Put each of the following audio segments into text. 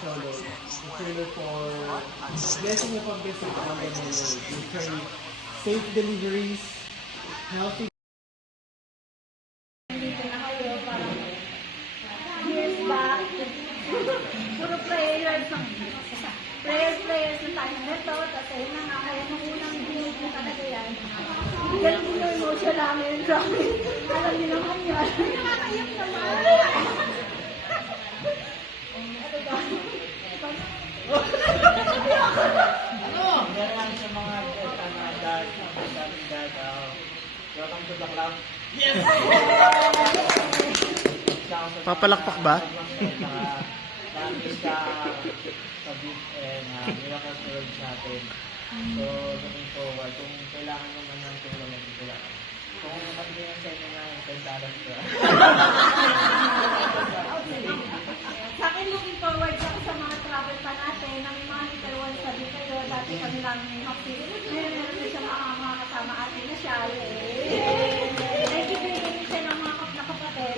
Cholo. Cholo for blessing upon visit on the Lord. We pray safe deliveries, healthy. Nandito na kayo parang years back. Puro prayers ng prayers na tayo nito. Tapos ayun na nga, kaya nung unang binig na talaga yan. Ganun din yung emotion namin. Grabe. Alam niyo naman yan. Nakakaiyak naman. Meron sa mga dad, welcome to the club. Yes! Papalakpak ba? Nandun ka sa beat and miracle world natin. So, looking forward. Kung kailangan naman ng tulong, dito lang. Kung makabigyan sa inyo nga yung pentalan ko. Sa akin, looking forward sa mga travel pa natin na may mga liter one sabi kayo. Dati kami lang yung happy. Meron na siya mga kasama atin na siya. Nagbibigay siya ng mga kapatid.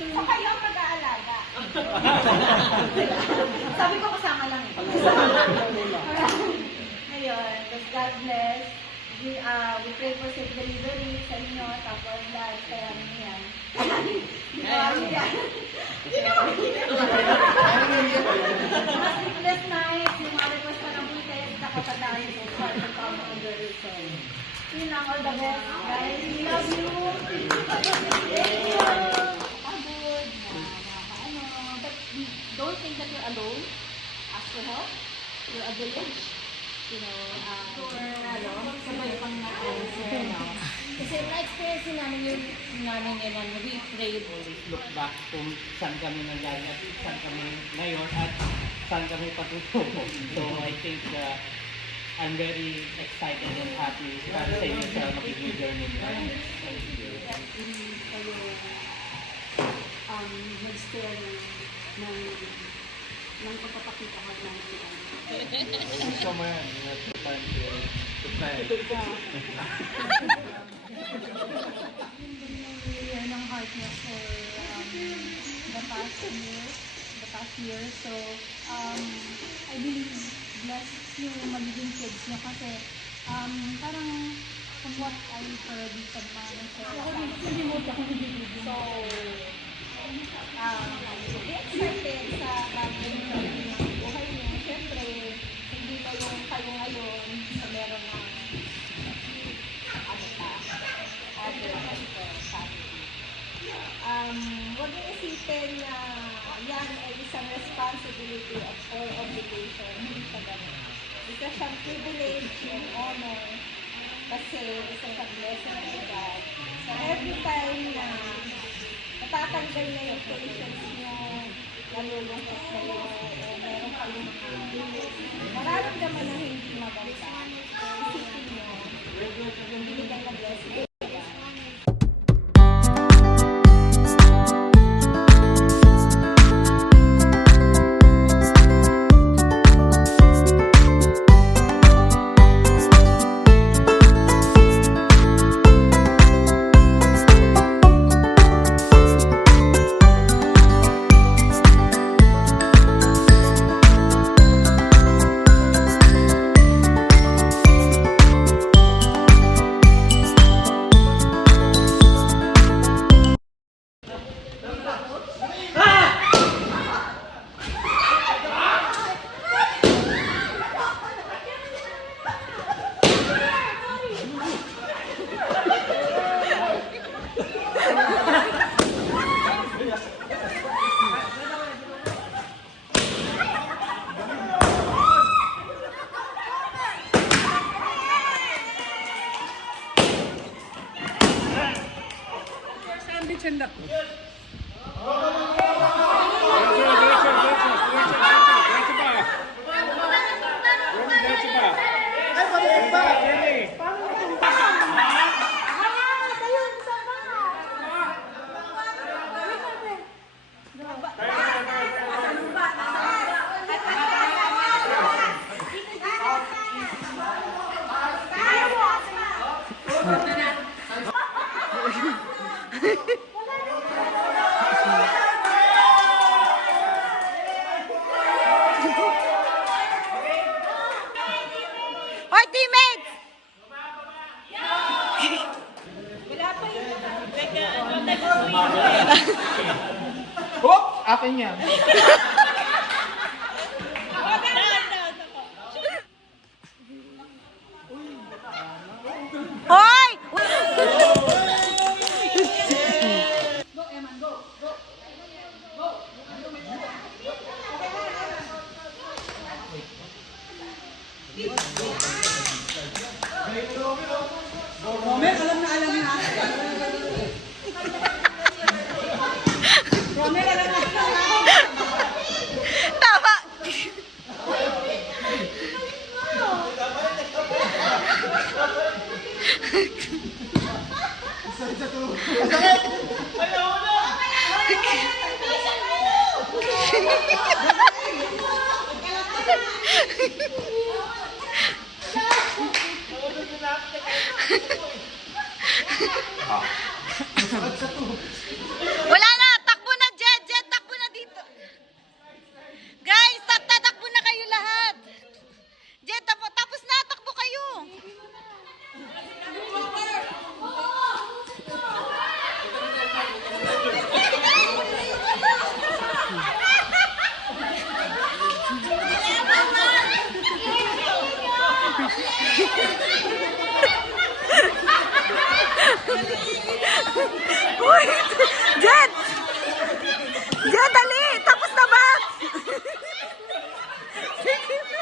So kayo ang mag-aalaga. Sabi ko kasama lang eh. Ngayon, God bless. We pray for safe delivery sa inyo, tapos lahat kaya yan. Mas sleepless night, yung mga request na ng weekend, nakapatay ko sa under reason. Yun lang, all the best, guys. We love you. Thank you. Pagod, but don't think that you're alone. Ask for help. You're a village. Sabay pang na-answer, no? Kasi na-experience din namin yung namin yun na we prayed. Always look back kung saan kami nanggaling at saan kami ngayon at saan kami patutungo. So I think I'm very excited and happy para sa inyo sa magiging journey nyo. Thank you. Hindi kayo nag-stay ng pagpapakita ko ng Somewhere, you have to plan to plan. ng heart niya for the past year. So, I believe blessed yung magiging kids niya kasi parang from what I heard sa mga so, excited sa bagong buhay niyo. Siyempre, hindi pa yung kayo ngayon na meron ng huwag niyo isipin na yan ay isang responsibility or obligation. Hindi pa ganun. Isa siyang privilege and honor kasi isa siyang blessing of God. So every time na natatanggal na yung patience niyo, nalulungkot kayo, o meron kayong mararamdaman na hindi maganda, isipin niyo yung binigay na blessing. akin yan. Hoy! Tama! Wala na! Takbo na, Jed! Jed, takbo na dito! Guys, tatakbo na kayo lahat! Jed, tapos na! Takbo kayo! Uy! Jed! Jed, dali! Tapos na ba? Sige na.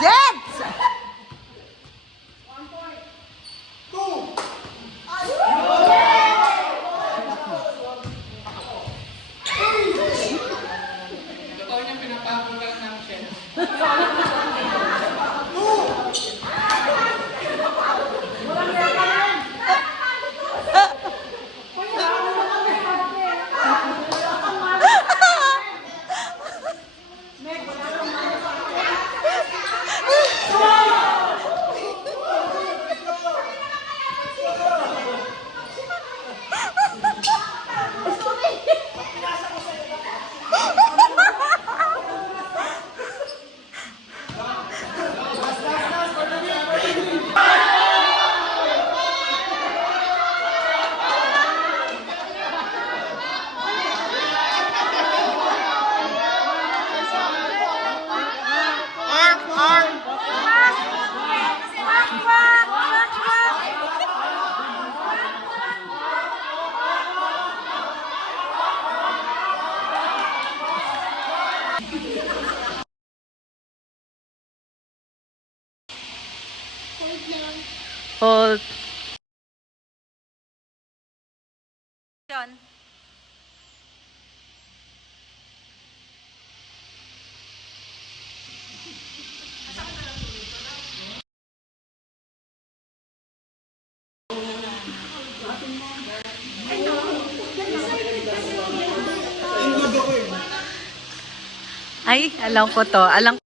Jed! Hold. John. Ay, alam ko to. Alam